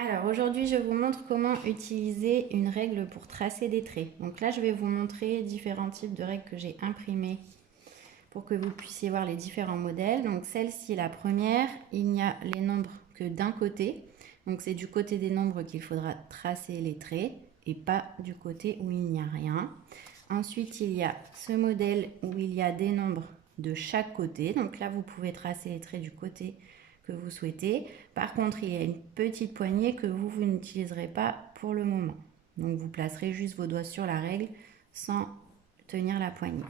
Alors aujourd'hui, je vous montre comment utiliser une règle pour tracer des traits. Donc là, je vais vous montrer différents types de règles que j'ai imprimées pour que vous puissiez voir les différents modèles. Donc celle-ci, la première, il n'y a les nombres que d'un côté. Donc c'est du côté des nombres qu'il faudra tracer les traits et pas du côté où il n'y a rien. Ensuite, il y a ce modèle où il y a des nombres de chaque côté. Donc là, vous pouvez tracer les traits du côté que vous souhaitez. Par contre, il y a une petite poignée que vous n'utiliserez pas pour le moment. Donc vous placerez juste vos doigts sur la règle sans tenir la poignée.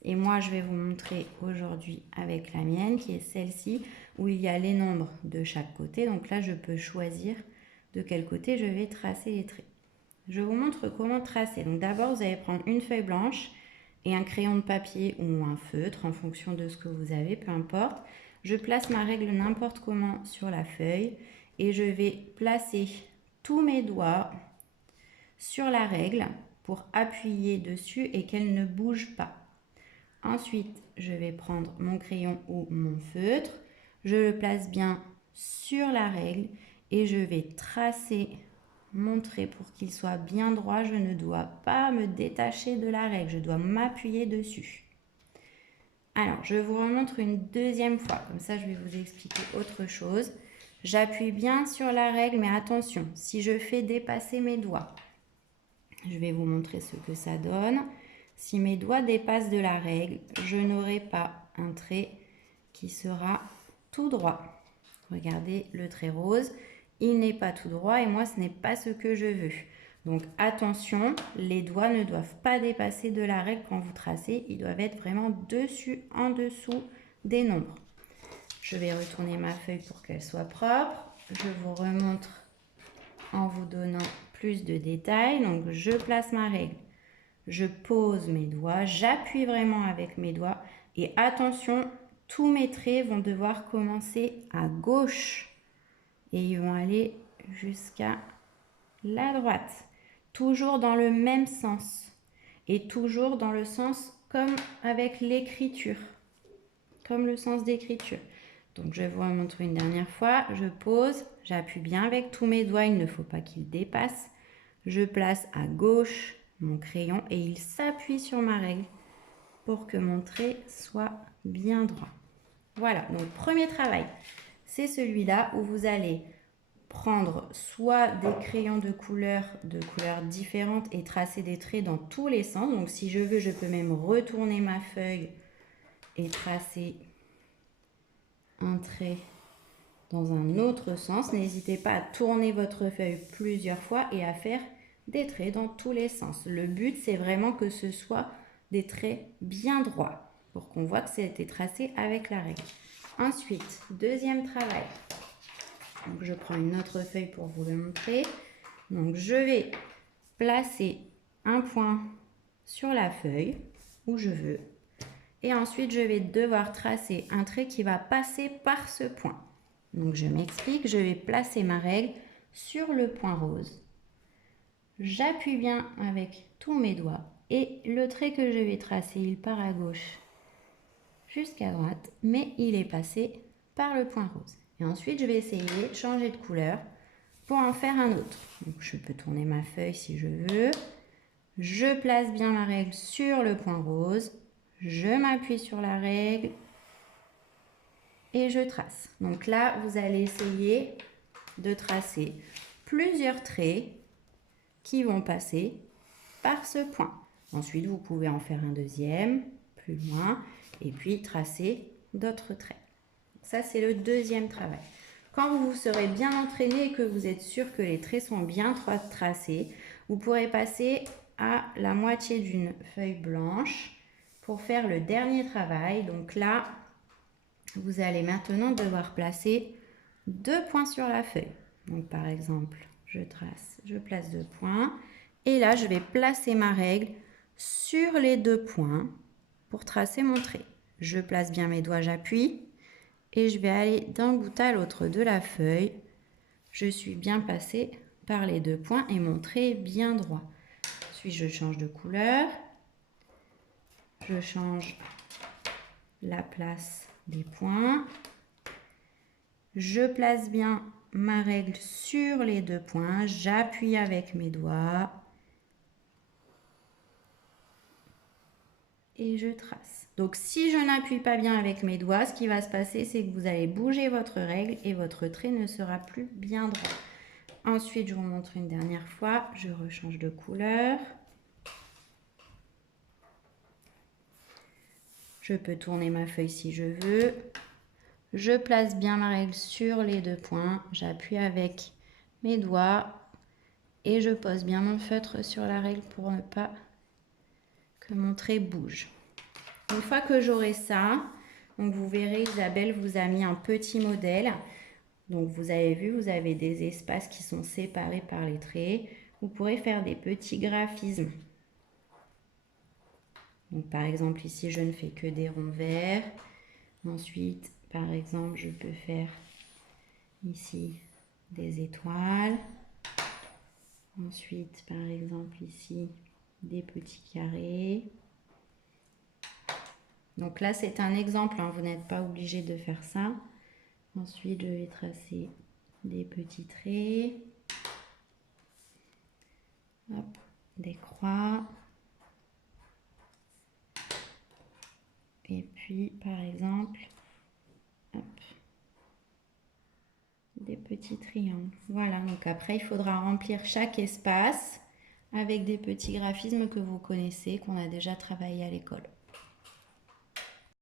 Et moi, je vais vous montrer aujourd'hui avec la mienne, qui est celle-ci, où il y a les nombres de chaque côté. Donc là, je peux choisir de quel côté je vais tracer les traits. Je vous montre comment tracer. Donc d'abord, vous allez prendre une feuille blanche et un crayon de papier ou un feutre, en fonction de ce que vous avez, peu importe. Je place ma règle n'importe comment sur la feuille et je vais placer tous mes doigts sur la règle pour appuyer dessus et qu'elle ne bouge pas. Ensuite, je vais prendre mon crayon ou mon feutre, je le place bien sur la règle et je vais tracer mon trait pour qu'il soit bien droit. Je ne dois pas me détacher de la règle, je dois m'appuyer dessus. Alors, je vous remontre une deuxième fois, comme ça je vais vous expliquer autre chose. J'appuie bien sur la règle, mais attention, si je fais dépasser mes doigts, je vais vous montrer ce que ça donne. Si mes doigts dépassent de la règle, je n'aurai pas un trait qui sera tout droit. Regardez le trait rose, il n'est pas tout droit et moi ce n'est pas ce que je veux. Donc attention, les doigts ne doivent pas dépasser de la règle quand vous tracez, ils doivent être vraiment dessus, en dessous des nombres. Je vais retourner ma feuille pour qu'elle soit propre. Je vous remontre en vous donnant plus de détails. Donc je place ma règle, je pose mes doigts, j'appuie vraiment avec mes doigts et attention, tous mes traits vont devoir commencer à gauche et ils vont aller jusqu'à la droite. Toujours dans le même sens et toujours dans le sens comme avec l'écriture, comme le sens d'écriture. Donc je vous montre une dernière fois, je pose, j'appuie bien avec tous mes doigts, il ne faut pas qu'ils dépassent. Je place à gauche mon crayon et il s'appuie sur ma règle pour que mon trait soit bien droit. Voilà, donc premier travail, c'est celui-là où vous allez prendre soit des crayons de couleurs différentes et tracer des traits dans tous les sens. Donc si je veux, je peux même retourner ma feuille et tracer un trait dans un autre sens. N'hésitez pas à tourner votre feuille plusieurs fois et à faire des traits dans tous les sens. Le but, c'est vraiment que ce soit des traits bien droits pour qu'on voit que ça a été tracé avec la règle. Ensuite, deuxième travail. Donc, je prends une autre feuille pour vous le montrer. Donc, je vais placer un point sur la feuille où je veux. Et ensuite, je vais devoir tracer un trait qui va passer par ce point. Donc, je m'explique. Je vais placer ma règle sur le point rose. J'appuie bien avec tous mes doigts. Et le trait que je vais tracer, il part à gauche jusqu'à droite. Mais il est passé par le point rose. Et ensuite, je vais essayer de changer de couleur pour en faire un autre. Donc, je peux tourner ma feuille si je veux. Je place bien ma règle sur le point rose. Je m'appuie sur la règle et je trace. Donc là, vous allez essayer de tracer plusieurs traits qui vont passer par ce point. Ensuite, vous pouvez en faire un deuxième, plus loin, et puis tracer d'autres traits. Ça, c'est le deuxième travail. Quand vous serez bien entraîné et que vous êtes sûr que les traits sont bien tracés, vous pourrez passer à la moitié d'une feuille blanche pour faire le dernier travail. Donc là, vous allez maintenant devoir placer 2 points sur la feuille. Donc par exemple, je place 2 points. Et là, je vais placer ma règle sur les 2 points pour tracer mon trait. Je place bien mes doigts, j'appuie. Et je vais aller d'un bout à l'autre de la feuille. Je suis bien passée par les 2 points et mon trait est bien droit. Ensuite, je change de couleur. Je change la place des points. Je place bien ma règle sur les 2 points, j'appuie avec mes doigts et je trace. Donc si je n'appuie pas bien avec mes doigts, ce qui va se passer, c'est que vous allez bouger votre règle et votre trait ne sera plus bien droit. Ensuite, je vous montre une dernière fois, je rechange de couleur. Je peux tourner ma feuille si je veux. Je place bien ma règle sur les 2 points, j'appuie avec mes doigts et je pose bien mon feutre sur la règle pour ne pas que mon trait bouge. Une fois que j'aurai ça, donc vous verrez, Isabelle vous a mis un petit modèle. Donc vous avez vu, vous avez des espaces qui sont séparés par les traits. Vous pourrez faire des petits graphismes. Donc par exemple ici, je ne fais que des ronds verts. Ensuite, par exemple, je peux faire ici des étoiles. Ensuite, par exemple ici, des petits carrés. Donc là, c'est un exemple, hein, vous n'êtes pas obligé de faire ça. Ensuite, je vais tracer des petits traits. Hop, des croix. Et puis, par exemple, hop, des petits triangles. Voilà, donc après, il faudra remplir chaque espace avec des petits graphismes que vous connaissez, qu'on a déjà travaillé à l'école.